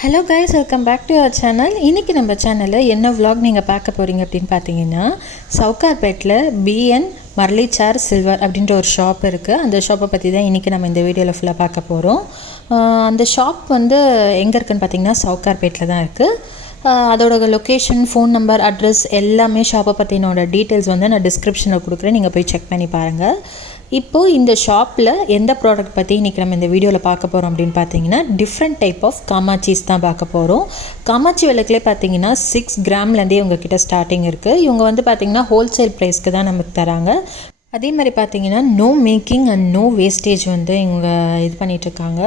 Hello guys welcome back to our channel இன்றைக்கி நம்ம சேனலில் என்ன விலாக் நீங்கள் பார்க்க போகிறீங்க அப்படின்னு பார்த்தீங்கன்னா சவுகார்பேட்டில் பிஎன் மரளிச்சார் சில்வர் அப்படின்ற ஒரு ஷாப் இருக்குது அந்த ஷாப்பை பற்றி தான் இன்றைக்கி நம்ம இந்த வீடியோவில் ஃபுல்லாக பார்க்க போகிறோம் அந்த ஷாப் வந்து எங்கே இருக்குன்னு பார்த்தீங்கன்னா சவுகார்பேட்டில் தான் இருக்குது அதோட லொக்கேஷன் ஃபோன் நம்பர் அட்ரஸ் எல்லாமே ஷாப்பை பற்றினோட டீட்டெயில்ஸ் வந்து நான் டிஸ்கிரிப்ஷனில் கொடுக்குறேன். நீங்கள் போய் செக் பண்ணி பாருங்கள் இப்போது இந்த ஷாப்பில் எந்த ப்ராடக்ட் பற்றி இன்றைக்கி நம்ம இந்த வீடியோவில் பார்க்க போகிறோம் அப்படின்னு பார்த்தீங்கன்னா டிஃப்ரெண்ட் டைப் ஆஃப் காமாச்சீஸ் தான் பார்க்க போகிறோம் காமாச்சி விளக்குலேயே பார்த்தீங்கன்னா சிக்ஸ் கிராம்லேருந்தே இவங்கக்கிட்ட ஸ்டார்டிங் இருக்குது இவங்க வந்து பார்த்தீங்கன்னா ஹோல்சேல் ப்ரைஸ்க்கு தான் நமக்கு தராங்க. அதே மாதிரி பார்த்தீங்கன்னா no making and no wastage வந்து இவங்க இது பண்ணிகிட்ருக்காங்க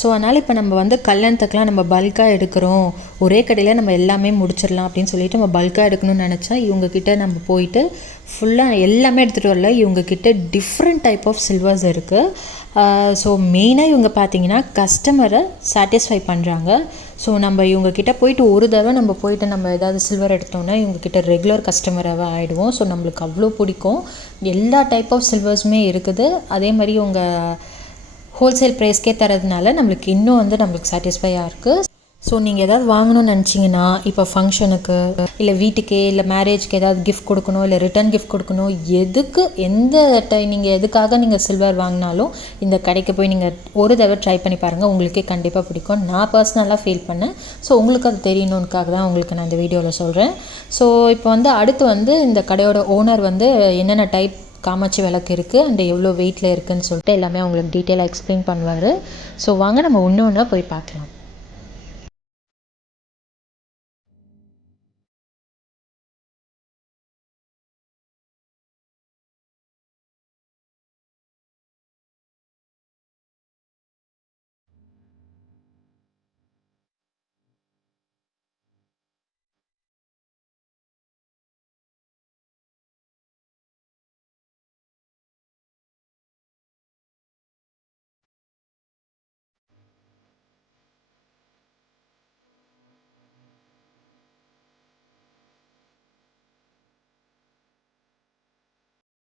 ஸோ அதனால் இப்போ நம்ம வந்து கல்யாணத்துக்குலாம் நம்ம பல்காக எடுக்கிறோம். ஒரே கடையில் நம்ம எல்லாமே முடிச்சிடலாம் அப்படின்னு சொல்லிட்டு நம்ம பல்காக எடுக்கணும்னு நினச்சா இவங்கக்கிட்ட நம்ம போயிட்டு ஃபுல்லாக எல்லாமே எடுத்துகிட்டு வரல. இவங்கக்கிட்ட டிஃப்ரெண்ட் டைப் ஆஃப் சில்வர்ஸ் இருக்குது ஸோ மெயினாக இவங்க பார்த்தீங்கன்னா கஸ்டமரை சாட்டிஸ்ஃபை பண்ணுறாங்க ஸோ நம்ம இவங்கக்கிட்ட போயிட்டு ஒரு தடவை நம்ம போயிட்டு நம்ம ஏதாவது சில்வர் எடுத்தோம்னா இவங்கக்கிட்ட ரெகுலர் கஸ்டமராகவே ஆகிடுவோம் ஸோ நம்மளுக்கு அவ்வளோ பிடிக்கும். எல்லா டைப் ஆஃப் சில்வர்ஸுமே இருக்குது. அதே மாதிரி இவங்க ஹோல்சேல் ப்ரைஸ்க்கே தரதுனால நம்மளுக்கு இன்னும் வந்து நம்மளுக்கு சாட்டிஸ்ஃபையாக இருக்குது ஸோ நீங்கள் ஏதாவது வாங்கணும்னு நினச்சிங்கன்னா இப்போ ஃபங்க்ஷனுக்கு இல்லை வீட்டுக்கே இல்லை மேரேஜ்க்கு ஏதாவது கிஃப்ட் கொடுக்கணும் இல்லை ரிட்டர்ன் கிஃப்ட் கொடுக்கணும் எதுக்கு எந்த டை நீங்கள் எதுக்காக நீங்கள் சில்வர் வாங்கினாலும் இந்த கடைக்கு போய் நீங்கள் ஒரு தடவை ட்ரை பண்ணி பாருங்கள் உங்களுக்கே கண்டிப்பாக பிடிக்கும். நான் பர்சனலாக ஃபீல் பண்ணேன். ஸோ உங்களுக்கு அது தெரியணுன்னுக்காக தான் உங்களுக்கு நான் இந்த வீடியோவில் சொல்கிறேன் ஸோ இப்போ வந்து அடுத்து வந்து இந்த கடையோட ஓனர் வந்து என்னென்ன டைப் காமாட்சி விளக்கு இருக்குது அண்ட் எவ்வளோ வெயிட்டில் இருக்குதுன்னு சொல்லிட்டு எல்லாமே உங்களுக்கு டீட்டெயிலாக எக்ஸ்பிளைன் பண்ணுவார். ஸோ வாங்க நம்ம ஒன்று ஒன்றா போய் பார்க்கலாம்.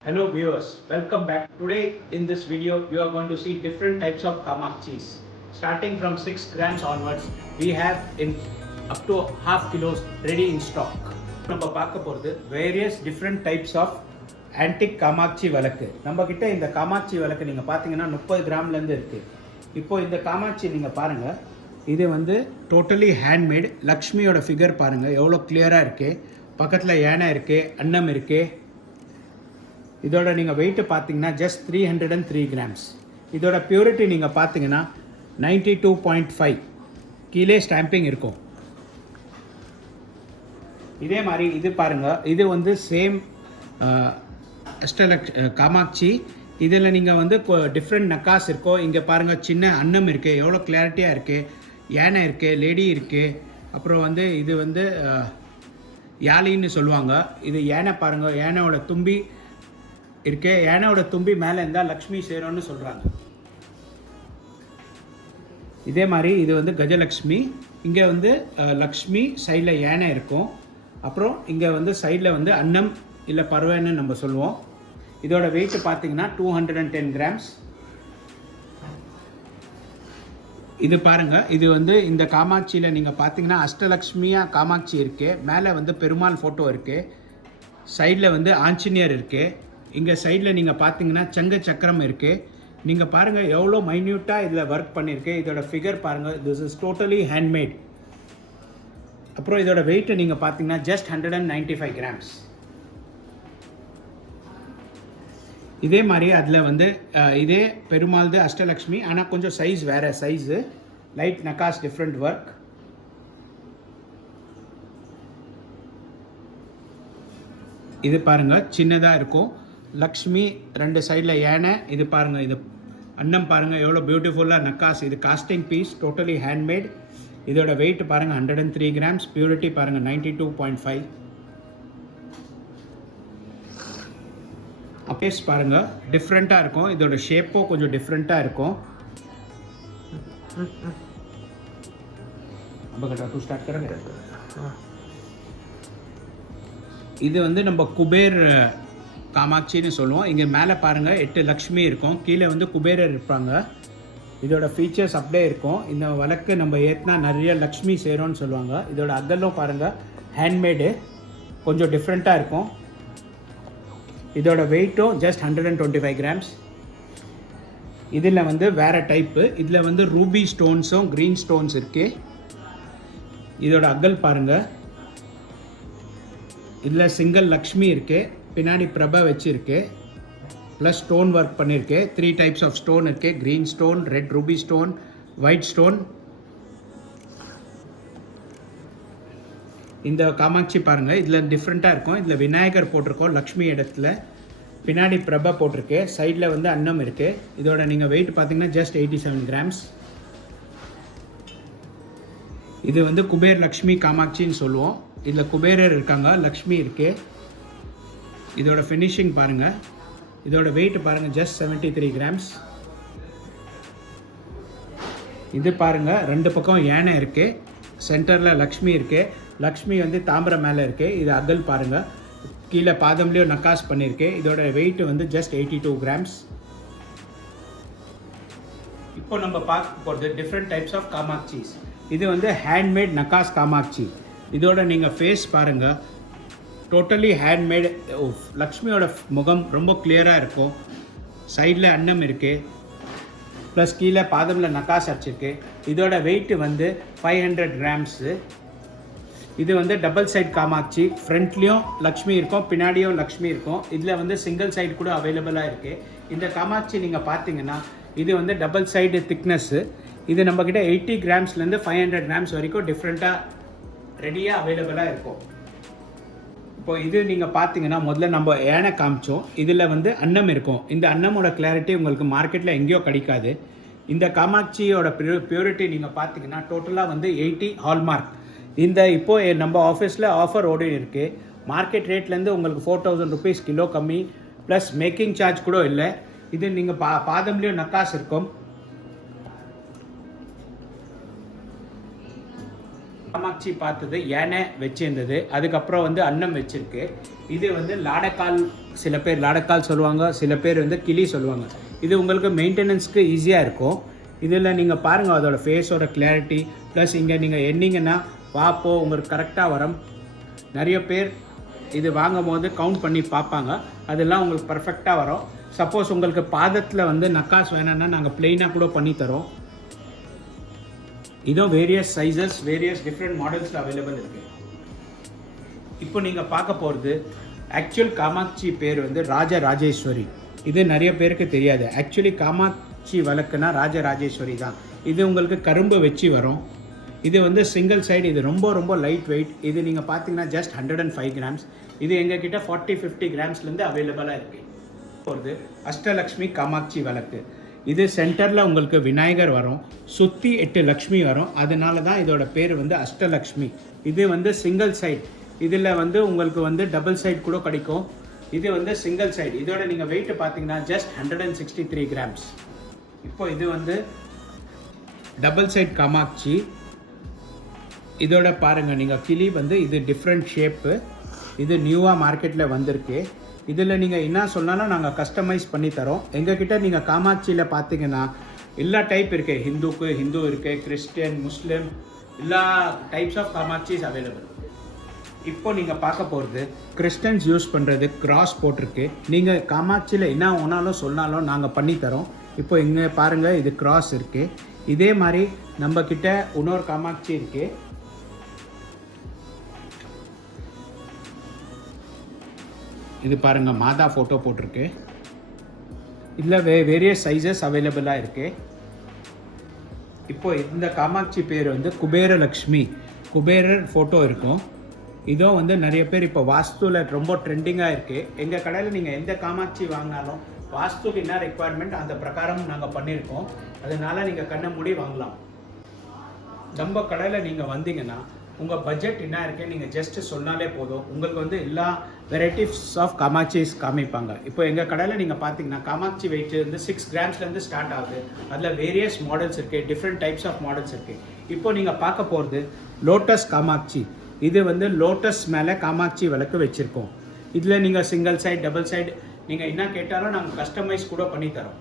Hello viewers, welcome back. Today in this video you are going to see different types of kamakchis. Starting from 6 grams onwards, we have in up to half kilos ready in stock. நம்ம பார்க்க போகிறது various different types of antique Kamatchi விளக்கு நம்ம கிட்ட இந்த காமாட்சி விளக்கு நீங்கள் பார்த்தீங்கன்னா முப்பது கிராம்லேருந்து இருக்குது இப்போ இந்த காமாட்சி நீங்கள் பாருங்கள் இது வந்து டோட்டலி ஹேண்ட்மேட் லக்ஷ்மியோட ஃபிகர் பாருங்கள் எவ்வளோ கிளியராக இருக்குது பக்கத்தில் யானை இருக்குது அன்னம் இருக்குது இதோட நீங்கள் வெயிட்டு பார்த்தீங்கன்னா just three hundred and three grams இதோட பியூரிட்டி நீங்கள் பார்த்தீங்கன்னா நைன்டி டூ பாயிண்ட் ஃபைவ் கீழே ஸ்டாம்பிங் இருக்கும். இதே மாதிரி இது பாருங்கள் இது வந்து சேம் அஷ்டலக் காமாட்சி. இதில் நீங்கள் வந்து டிஃப்ரெண்ட் நக்காஸ் இருக்கோ இங்கே பாருங்கள் சின்ன அன்னம் இருக்குது எவ்வளோ கிளாரிட்டியாக இருக்குது யானை இருக்குது லேடி இருக்குது அப்புறம் வந்து இது வந்து யாழின்னு சொல்லுவாங்க. இது யானை பாருங்கள் யானையோட தும்பி இருக்கே. யானையோட தும்பி மேலே இருந்தால் லக்ஷ்மி சேரும்னு சொல்கிறாங்க இதே மாதிரி இது வந்து கஜலக்ஷ்மி. இங்கே வந்து லக்ஷ்மி சைடில் யானை இருக்கும். அப்புறம் இங்கே வந்து சைடில் வந்து அன்னம் இல்லை பருவன்னு நம்ம சொல்லுவோம். இதோட வெயிட் பார்த்தீங்கன்னா two hundred and ten grams இது பாருங்க. இது வந்து இந்த காமாட்சியில் நீங்கள் பார்த்தீங்கன்னா அஷ்டலக்ஷ்மியாக காமாட்சி இருக்குது மேலே வந்து பெருமாள் ஃபோட்டோ இருக்குது சைடில் வந்து ஆஞ்சநேயர் இருக்குது இங்கே சைடில் நீங்கள் பார்த்தீங்கன்னா சங்க சக்கரம் இருக்குது நீங்கள் பாருங்கள் எவ்வளோ மைன்யூட்டாக இதில் ஒர்க் பண்ணியிருக்கு இதோட ஃபிகர் பாருங்கள் திஸ் இஸ் டோட்டலி ஹேண்ட்மேட் அப்புறம் இதோட வெயிட்டு நீங்கள் பார்த்தீங்கன்னா just hundred and ninety five grams இதே மாதிரி அதில் வந்து இதே பெருமாள்து அஷ்டலக்ஷ்மி. ஆனால் கொஞ்சம் சைஸ் வேறு சைஸு லைட் நக்காஸ் டிஃப்ரெண்ட் ஒர்க் இது பாருங்க சின்னதாக இருக்கும். லக்ஷ்மி ரெண்டு சைடில் ஏனை இது பாருங்கள் இது அன்னம் பாருங்கள் எவ்வளோ பியூட்டிஃபுல்லாக நக்காஸ். இது காஸ்டிங் பீஸ் டோட்டலி ஹேண்ட்மேட் இதோட வெயிட் பாருங்கள் hundred and three grams purity பாருங்கள் நைன்டி டூ பாயிண்ட் ஃபைவ் அப்பேஸ் பாருங்கள் டிஃப்ரெண்ட்டாக இருக்கும். இதோட ஷேப்பும் கொஞ்சம் டிஃப்ரெண்ட்டாக இருக்கும். இது வந்து நம்ம குபேர் காமாட்சின்னு சொல்லுவோம். இங்கே மேலே பாருங்கள் எட்டு லக்ஷ்மி இருக்கும். கீழே வந்து குபேரர் இருப்பாங்க. இதோட ஃபீச்சர்ஸ் அப்படியே இருக்கும். இந்த விளக்கு நம்ம ஏற்றினா நிறைய லக்ஷ்மி சேரும்னு சொல்லுவாங்க. இதோட அகலும் பாருங்கள் ஹேண்ட்மேடு கொஞ்சம் டிஃப்ரெண்ட்டாக இருக்கும். இதோட வெயிட்டும் just hundred and twenty five grams இதில் வந்து வேறு டைப்பு இதில் வந்து ரூபி ஸ்டோன்ஸும் க்ரீன் ஸ்டோன்ஸ் இருக்குது இதோட அகல் பாருங்கள் இதில் சிங்கிள் லக்ஷ்மி இருக்குது பின்னாடி பிரபா வச்சுருக்கு. ப்ளஸ் ஸ்டோன் ஒர்க் பண்ணியிருக்கு த்ரீ டைப்ஸ் ஆஃப் ஸ்டோன் இருக்குது green stone red ruby stone white stone இந்த காமாட்சி பாருங்கள் இதில் டிஃப்ரெண்ட்டாக இருக்கும். இதில் விநாயகர் போட்டிருக்கோம். லக்ஷ்மி இடத்துல. பின்னாடி பிரபா போட்டிருக்கு. சைடில் வந்து அன்னம் இருக்குது இதோட நீங்கள் வெயிட் பார்த்தீங்கன்னா ஜஸ்ட் எயிட்டி செவன் கிராம்ஸ் இது வந்து குபேர் லக்ஷ்மி காமாட்சின்னு சொல்லுவோம். இதில் குபேரர் இருக்காங்க. லக்ஷ்மி இருக்குது இதோட ஃபினிஷிங் பாருங்கள் இதோட வெயிட் பாருங்கள் ஜஸ்ட் செவன்ட்டி த்ரீ கிராம்ஸ் இது பாருங்கள் ரெண்டு பக்கம் யானை இருக்குது சென்டரில் லக்ஷ்மி இருக்குது லக்ஷ்மி வந்து தாம்பரம் மேலே இருக்குது இது அகல் பாருங்கள் கீழே பாதம்லேயும் நக்காஸ் பண்ணியிருக்கு இதோட வெயிட் வந்து ஜஸ்ட் எயிட்டி டூ கிராம்ஸ் இப்போ நம்ம பார்க்க போகிறது டிஃப்ரெண்ட் டைப்ஸ் ஆஃப் காமாக்சிஸ் இது வந்து ஹேண்ட்மேட் நக்காஸ் காமாக்சி இதோட நீங்கள் ஃபேஸ் பாருங்கள் டோட்டலி ஹேண்ட்மேட் லக்ஷ்மியோட முகம் ரொம்ப கிளியராக இருக்கும். சைடில் அன்னம் இருக்குது ப்ளஸ் கீழே பாதமில் நக்காஸ் அடிச்சிருக்கு இதோட வெயிட் வந்து ஃபைவ் ஹண்ட்ரட் கிராம்ஸு இது வந்து டபுள் சைட் காமாட்சி. ஃப்ரண்ட்லேயும் லக்ஷ்மி இருக்கும். பின்னாடியும் லக்ஷ்மி இருக்கும். இதில் வந்து சிங்கிள் சைடு கூட அவைலபிளாக இருக்குது இந்த காமாட்சி நீங்கள் பார்த்தீங்கன்னா இது வந்து டபுள் சைடு திக்னஸ்ஸு இது நம்மக்கிட்ட எயிட்டி கிராம்ஸ்லேருந்து ஃபைவ் ஹண்ட்ரட் கிராம்ஸ் வரைக்கும் டிஃப்ரெண்ட்டாக ரெடியாக அவைலபிளாக இருக்கும். இப்போ இது நீங்கள் பார்த்தீங்கன்னா முதல்ல நம்ம ஏனை காமிச்சோம். இதில் வந்து அன்னம் இருக்கும். இந்த அன்னமோட கிளாரிட்டி உங்களுக்கு மார்க்கெட்டில் எங்கேயோ கிடைக்காது. இந்த காமாட்சியோட பியூரிட்டி நீங்கள் பார்த்தீங்கன்னா டோட்டலாக வந்து எயிட்டி ஹால்மார்க் இந்த இப்போ நம்ம ஆஃபீஸில் ஆஃபர் ஓடி இருக்கு. மார்க்கெட் ரேட்லேருந்து உங்களுக்கு ஃபோர் தௌசண்ட் ருபீஸ் கிலோ கம்மி. ப்ளஸ் மேக்கிங் சார்ஜ் கூட இல்லை. இது நீங்கள் பா பாதம்லேயும் நக்காஸ் இருக்கும். காமாட்சி பார்த்தது ஏனை வச்சிருந்தது. அதுக்கப்புறம் வந்து அன்னம் வச்சிருக்கு. இது வந்து லாடக்கால் சில பேர் லாடக்கால் சொல்லுவாங்க சில பேர் வந்து கிளி சொல்லுவாங்க. இது உங்களுக்கு மெயின்டெனன்ஸ்க்கு ஈஸியாக இருக்கும். இதில் நீங்கள் பாருங்கள் அதோட ஃபேஸோட கிளாரிட்டி ப்ளஸ் இங்கே நீங்கள் எண்ணிங்கன்னா வாப்போ உங்களுக்கு கரெக்டாக வரும். நிறைய பேர் இது வாங்கும் போது கவுண்ட் பண்ணி பார்ப்பாங்க. அதெல்லாம் உங்களுக்கு பர்ஃபெக்டாக வரும். சப்போஸ் உங்களுக்கு பாதத்தில் வந்து நக்காஸ் வேணும்னா நாங்கள் பிளெயினாக கூட பண்ணி தரோம் இதுவும் வேரியஸ் சைஸஸ் வேரியஸ் டிஃப்ரெண்ட் மாடல்ஸில் அவைலபிள் இருக்குது இப்போ நீங்கள் பார்க்க போகிறது ஆக்சுவல் காமாட்சி பேர் வந்து ராஜ ராஜேஸ்வரி. இது நிறைய பேருக்கு தெரியாது. ஆக்சுவலி காமாட்சி வழக்குனா ராஜ ராஜேஸ்வரி தான். இது உங்களுக்கு கரும்பு வச்சு வரும். இது வந்து சிங்கிள் சைடு இது ரொம்ப ரொம்ப லைட் வெயிட் இது நீங்கள் பார்த்தீங்கன்னா just hundred and five grams இது எங்ககிட்ட ஃபார்ட்டி ஃபிஃப்டி கிராம்ஸ்லேருந்து அவைலபிளாக இருக்குது போகிறது அஷ்டலக்ஷ்மி காமாட்சி வழக்கு. இது சென்டரில் உங்களுக்கு விநாயகர் வரும். சுற்றி எட்டு லக்ஷ்மி வரும். அதனால தான் இதோட பேர் வந்து அஷ்டலக்ஷ்மி. இது வந்து சிங்கிள் சைட் இதில் வந்து உங்களுக்கு வந்து டபுள் சைட் கூட கிடைக்கும். இது வந்து சிங்கிள் சைட் இதோட நீங்கள் வெயிட் பார்த்தீங்கன்னா just hundred and sixty three grams இப்போ இது வந்து டபுள் சைட் காமாட்சி. இதோட பாருங்கள் நீங்கள் கிளி வந்து இது டிஃப்ரெண்ட் ஷேப்பு இது நியூவாக மார்க்கெட்டில் வந்திருக்கு. இதில் நீங்கள் என்ன சொன்னாலும் நாங்கள் கஸ்டமைஸ் பண்ணி தரோம். எங்ககிட்ட நீங்கள் காமாட்சியில் பார்த்தீங்கன்னா எல்லா டைப் இருக்குது ஹிந்துக்கு ஹிந்து இருக்குது கிறிஸ்டியன் முஸ்லீம் எல்லா டைப்ஸ் ஆஃப் காமாட்சிஸ் அவைலபிள் இப்போ நீங்கள் பார்க்க போகிறது கிறிஸ்டன்ஸ் யூஸ் பண்ணுறது கிராஸ் போட்டிருக்கு. நீங்கள் காமாட்சியில் என்ன ஒன்றாலும் சொன்னாலும் நாங்கள் பண்ணித்தரோம் இப்போ இங்கே பாருங்கள் இது கிராஸ் இருக்குது இதே மாதிரி நம்ம இன்னொரு காமாட்சி இருக்குது இது பாருங்கள் மாதா ஃபோட்டோ போட்டிருக்கு. இதில் வே வேரியஸ் சைஸஸ் அவைலபிளாக இருக்குது இப்போ இந்த காமாட்சி பேர் வந்து குபேரலக்ஷ்மி குபேரர் ஃபோட்டோ இருக்கும். இதுவும் வந்து நிறைய பேர் இப்போ வாஸ்துவில் ரொம்ப ட்ரெண்டிங்காக இருக்குது எங்கள் கடையில் நீங்கள் எந்த காமாட்சி வாங்கினாலும் வாஸ்துக்கு என்ன ரெக்குவயர்மெண்ட் அந்த பிரகாரம் நாங்கள் பண்ணியிருக்கோம். அதனால் நீங்கள் கண்ணை மூடி வாங்கலாம். நம்ம கடையில் நீங்கள் வந்தீங்கன்னா உங்கள் பட்ஜெட் என்ன இருக்கு நீங்கள் ஜஸ்ட்டு சொன்னாலே போதும். உங்களுக்கு வந்து எல்லா வெரைட்டிஸ் ஆஃப் காமாட்சிஸ் காமிப்பாங்க. இப்போ எங்கள் கடையில் நீங்கள் பார்த்தீங்கன்னா காமாட்சி வெயிட் வந்து சிக்ஸ் கிராம்ஸ்லேருந்து ஸ்டார்ட் ஆகுது. அதில் வேரியஸ் மாடல்ஸ் இருக்குது டிஃப்ரெண்ட் டைப்ஸ் ஆஃப் மாடல்ஸ் இருக்குது இப்போ நீங்கள் பார்க்க போகிறது லோட்டஸ் காமாட்சி இது வந்து லோட்டஸ் மேலே காமாட்சி விளக்கு வச்சுருக்கோம். இதில் நீங்கள் சிங்கிள் சைடு டபுள் சைடு நீங்கள் என்ன கேட்டாலும் நாங்கள் கஸ்டமைஸ் கூட பண்ணித்தரோம்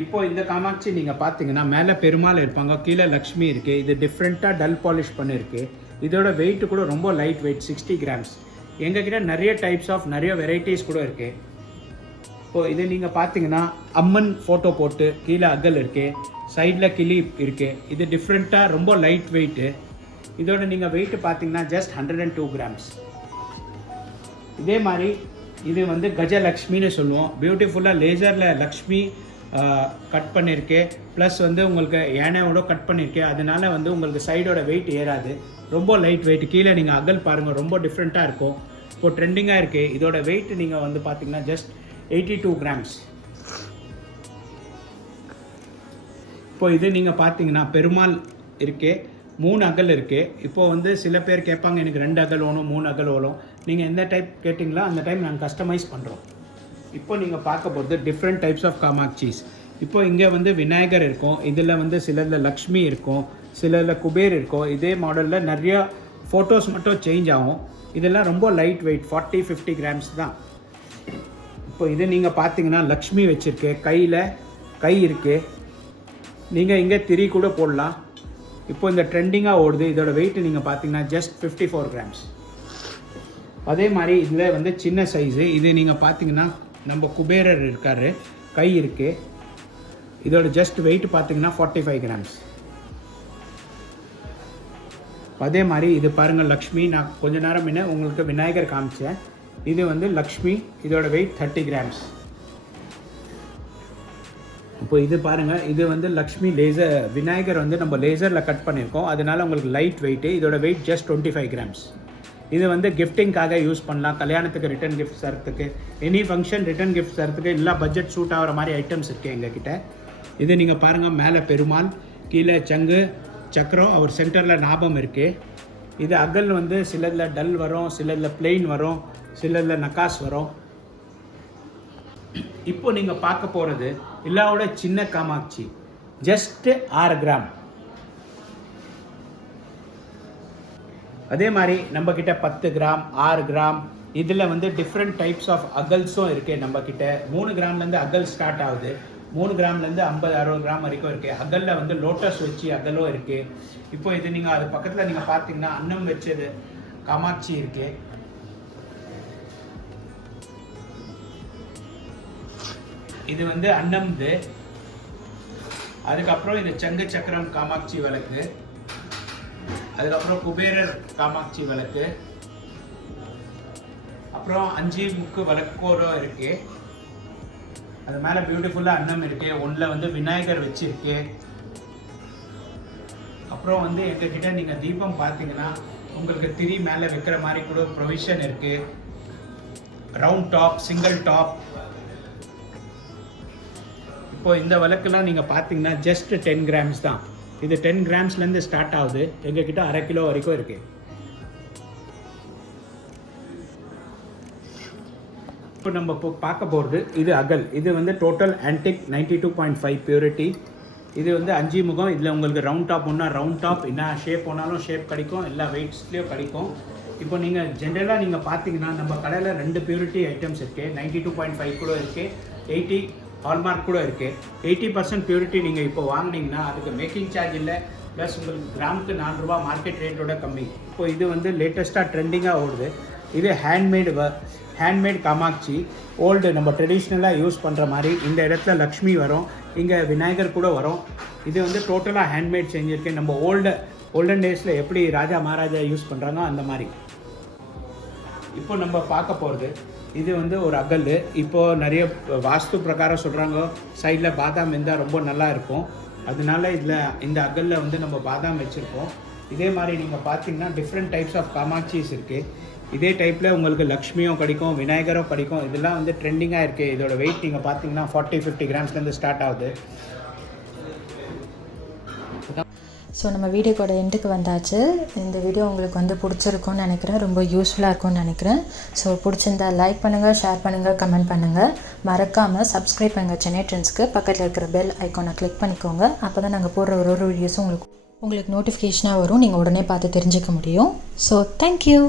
இப்போது இப்போ இந்த காமாட்சி நீங்கள் பார்த்தீங்கன்னா மேலே பெருமாள் இருப்பாங்க கீழே லக்ஷ்மி இருக்குது இது டிஃப்ரெண்ட்டாக டல் பாலிஷ் பண்ணியிருக்கு இதோட வெயிட் கூட ரொம்ப லைட் வெயிட் சிக்ஸ்டி கிராம்ஸ் எங்ககிட்ட நிறைய டைப்ஸ் ஆஃப் நிறைய வெரைட்டிஸ் கூட இருக்குது இப்போ இது நீங்கள் பார்த்தீங்கன்னா அம்மன் ஃபோட்டோ போட்டு கீழே அகல் இருக்குது சைடில் கிளி இருக்குது இது டிஃப்ரெண்ட்டாக ரொம்ப லைட் வெயிட்டு இதோட நீங்கள் வெயிட் பார்த்தீங்கன்னா just hundred and two grams இதே மாதிரி இது வந்து கஜலக்ஷ்மின்னு சொல்லுவோம். பியூட்டிஃபுல்லாக லேசரில் லக்ஷ்மி கட் பண்ணியிருக்கு ப்ளஸ் வந்து உங்களுக்கு யானையோட கட் பண்ணியிருக்கு அதனால வந்து உங்களுக்கு சைடோட வெயிட் ஏறாது. ரொம்ப லைட் வெயிட் கீழே நீங்கள் அகல் பாருங்கள் ரொம்ப டிஃப்ரெண்ட்டாக இருக்கும். இப்போ ட்ரெண்டிங்காக இருக்குது இதோட வெயிட் நீங்கள் வந்து பார்த்தீங்கன்னா ஜஸ்ட் எயிட்டி டூ கிராம்ஸ் இப்போ இது நீங்கள் பார்த்தீங்கன்னா பெருமாள் இருக்கே மூணு அகல் இருக்குது இப்போ வந்து சில பேர் கேட்பாங்க எனக்கு ரெண்டு அகல் வேணும் மூணு அகல் வேணும். நீங்கள் எந்த டைப் கேட்டிங்களோ அந்த டைம் நாங்கள் கஸ்டமைஸ் பண்ணுறோம் இப்போ நீங்கள் பார்க்க போகிறது டிஃப்ரெண்ட் டைப்ஸ் ஆஃப் காமாட்சிஸ் இப்போ இங்கே வந்து விநாயகர் இருக்கும். இதில் வந்து சிலரில் லக்ஷ்மி இருக்கும். சிலரில் குபேர் இருக்கும். இதே மாடலில் நிறைய ஃபோட்டோஸ் மட்டும் சேஞ்ச் ஆகும். இதெல்லாம் ரொம்ப light weight forty fifty grams தான். இப்போ இது நீங்கள் பார்த்தீங்கன்னா லக்ஷ்மி வச்சுருக்கு. கையில் கை இருக்குது நீங்கள் இங்கே திரி கூட போடலாம். இப்போ இந்த ட்ரெண்டிங்காக ஓடுது. இதோட வெயிட் நீங்கள் பார்த்தீங்கன்னா ஜஸ்ட் ஃபிஃப்டி ஃபோர் கிராம்ஸ் அதே மாதிரி இதில் வந்து சின்ன சைஸு இது நீங்கள் பார்த்தீங்கன்னா நம்ம குபேரர் இருக்கார். கை இருக்குது இதோட ஜஸ்ட் வெயிட் பார்த்தீங்கன்னா ஃபார்ட்டி ஃபைவ் கிராம்ஸ் அதே மாதிரி இது பாருங்கள் லக்ஷ்மி நான் கொஞ்ச நேரம் முன்ன உங்களுக்கு விநாயகர் காமிச்சேன். இது வந்து லக்ஷ்மி இதோட வெயிட் தேர்ட்டி கிராம்ஸ் இப்போ இது பாருங்கள் இது வந்து லக்ஷ்மி லேசர் விநாயகர் வந்து நம்ம லேசரில் கட் பண்ணியிருக்கோம் அதனால உங்களுக்கு லைட் வெயிட்டு இதோட weight just twenty five grams இது வந்து கிஃப்டிங்காக யூஸ் பண்ணலாம். கல்யாணத்துக்கு ரிட்டன் கிஃப்ட் தரத்துக்கு எனி ஃபங்க்ஷன் ரிட்டன் கிஃப்ட் தரத்துக்கு எல்லா பட்ஜெட் சூட் ஆகிற மாதிரி ஐட்டம்ஸ் இருக்குது எங்ககிட்ட. இது நீங்கள் பாருங்கள் மேலே பெருமாள் கீழே சங்கு சக்கரம் அவர் சென்டரில் ஞாபகம் இருக்குது இது அகல் வந்து சிலதில் டல் வரும் சிலதில் பிளெயின் வரும் சிலதில் நக்காஸ் வரும். இப்போ நீங்கள் பார்க்க போகிறது எல்லாவோட சின்ன காமாட்சி. ஜஸ்ட்டு ஆறு கிராம். அதே மாதிரி நம்ம பத்து கிராம் ஆறு கிராம் இதில் வந்து டிஃப்ரெண்ட் டைப்ஸ் ஆஃப் அகல்ஸும் இருக்குது நம்மக்கிட்ட மூணு கிராம்லேருந்து அகல் ஸ்டார்ட் ஆகுது. மூணு கிராம்லேருந்து ஐம்பது அறுபது கிராம் வரைக்கும் இருக்குது அகலில் வந்து லோட்டஸ் வச்சு அகலும் இருக்குது இப்போ இது நீங்கள் அது பக்கத்தில் நீங்கள் பார்த்தீங்கன்னா அன்னம் வச்சது காமாட்சி இருக்குது இது வந்து அன்னம்து. அதுக்கப்புறம் இது சங்கு சக்கரம் காமாட்சி விளக்கு. அதுக்கப்புறம் குபேரர் காமாட்சி விளக்கு. அப்புறம் அஞ்சு முக்கு விளக்கோரம் இருக்கு. அது மேலே பியூட்டிஃபுல்லாக அன்னம் இருக்குது ஒன்றில் வந்து விநாயகர் வச்சுருக்கு. அப்புறம் வந்து எங்ககிட்ட நீங்கள் தீபம் பார்த்தீங்கன்னா உங்களுக்கு திரி மேலே வைக்கிற மாதிரி கூட ப்ரொவிஷன் இருக்குது ரவுண்ட் டாப் சிங்கிள் டாப் இப்போ இந்த விளக்குலாம் நீங்கள் பார்த்தீங்கன்னா ஜஸ்ட் டென் கிராம்ஸ் தான். இது டென் கிராம்ஸ்லேருந்து ஸ்டார்ட் ஆகுது. எங்ககிட்ட அரை கிலோ வரைக்கும் இருக்குது இப்போ நம்ம இப்போ பார்க்க போகிறது இது அகல். இது வந்து total antique ninety two point five purity இது வந்து அஞ்சு முகம். இதில் உங்களுக்கு ரவுண்ட் டாப் ஒன்றா ரவுண்ட் டாப் என்ன ஷேப் போனாலும் ஷேப் கிடைக்கும் எல்லா வெயிட்ஸ்லேயும் கிடைக்கும். இப்போ நீங்கள் ஜென்ரலாக நீங்கள் பார்த்தீங்கன்னா நம்ம கடையில் ரெண்டு பியூரிட்டி ஐட்டம்ஸ் இருக்குது நைன்டி டூ பாயிண்ட் ஃபைவ் கூட இருக்குது எயிட்டி ஹால்மார்க் கூட இருக்குது எயிட்டி பர்சன்ட் பியூரிட்டி நீங்கள் இப்போ வாங்கினீங்கன்னா அதுக்கு மேக்கிங் சார்ஜ் இல்லை. ப்ளஸ் உங்களுக்கு கிராமுக்கு நானூறுரூவா மார்க்கெட் ரேட்டோட கம்மி. இப்போ இது வந்து லேட்டஸ்ட்டாக ட்ரெண்டிங்காக ஓடுது. இது ஹேண்ட்மேடு ஹேண்ட்மேட் காமாட்சி ஓல்டு நம்ம ட்ரெடிஷ்னலாக யூஸ் பண்ணுற மாதிரி இந்த இடத்துல லக்ஷ்மி வரும் இங்கே விநாயகர் கூட வரும். இது வந்து டோட்டலாக ஹேண்ட்மேட் செஞ்சுருக்கேன் நம்ம ஓல்டு ஓல்டன் டேஸில் எப்படி ராஜா மகாராஜா யூஸ் பண்ணுறாங்க அந்த மாதிரி. இப்போ நம்ம பார்க்க போகிறது இது வந்து ஒரு அகல் இப்போது நிறைய வாஸ்து பிரகாரம் சொல்கிறாங்க சைடில் பாதாம் இருந்தால் ரொம்ப நல்லா இருக்கும். அதனால இதில் இந்த அகலில் வந்து நம்ம பாதாம் வச்சுருக்கோம் இதே மாதிரி நீங்கள் பார்த்தீங்கன்னா டிஃப்ரெண்ட் டைப்ஸ் ஆஃப் காமாட்சிஸ் இருக்குது இதே டைப்பில் உங்களுக்கு லக்ஷ்மியும் கிடைக்கும் விநாயகரும் கிடைக்கும் இதெல்லாம் வந்து ட்ரெண்டிங்காக இருக்குது இதோட வெயிட் நீங்கள் பார்த்தீங்கன்னா ஃபார்ட்டி ஃபிஃப்டி கிராம்ஸ்லேருந்து ஸ்டார்ட் ஆகுது. ஸோ நம்ம வீடியோக்கோட எண்டுக்கு வந்தாச்சு. இந்த வீடியோ உங்களுக்கு வந்து பிடிச்சிருக்கும்னு நினைக்கிறேன். ரொம்ப யூஸ்ஃபுல்லாக இருக்கும்னு நினைக்கிறேன். ஸோ பிடிச்சிருந்தா லைக் பண்ணுங்கள் ஷேர் பண்ணுங்கள் கமெண்ட் பண்ணுங்கள் மறக்காமல் சப்ஸ்கிரைப் பண்ணுங்கள் சென்னை ட்ரெண்ட்ஸ்க்கு பக்கத்தில் இருக்கிற பெல் ஐக்கானை கிளிக் பண்ணிக்கோங்க. அப்போ தான் நாங்கள் போடுற ஒரு ஒரு வீடியோஸும் உங்களுக்கு உங்களுக்கு நோட்டிஃபிகேஷனாக வரும். நீங்கள் உடனே பார்த்து தெரிஞ்சுக்க முடியும். So thank you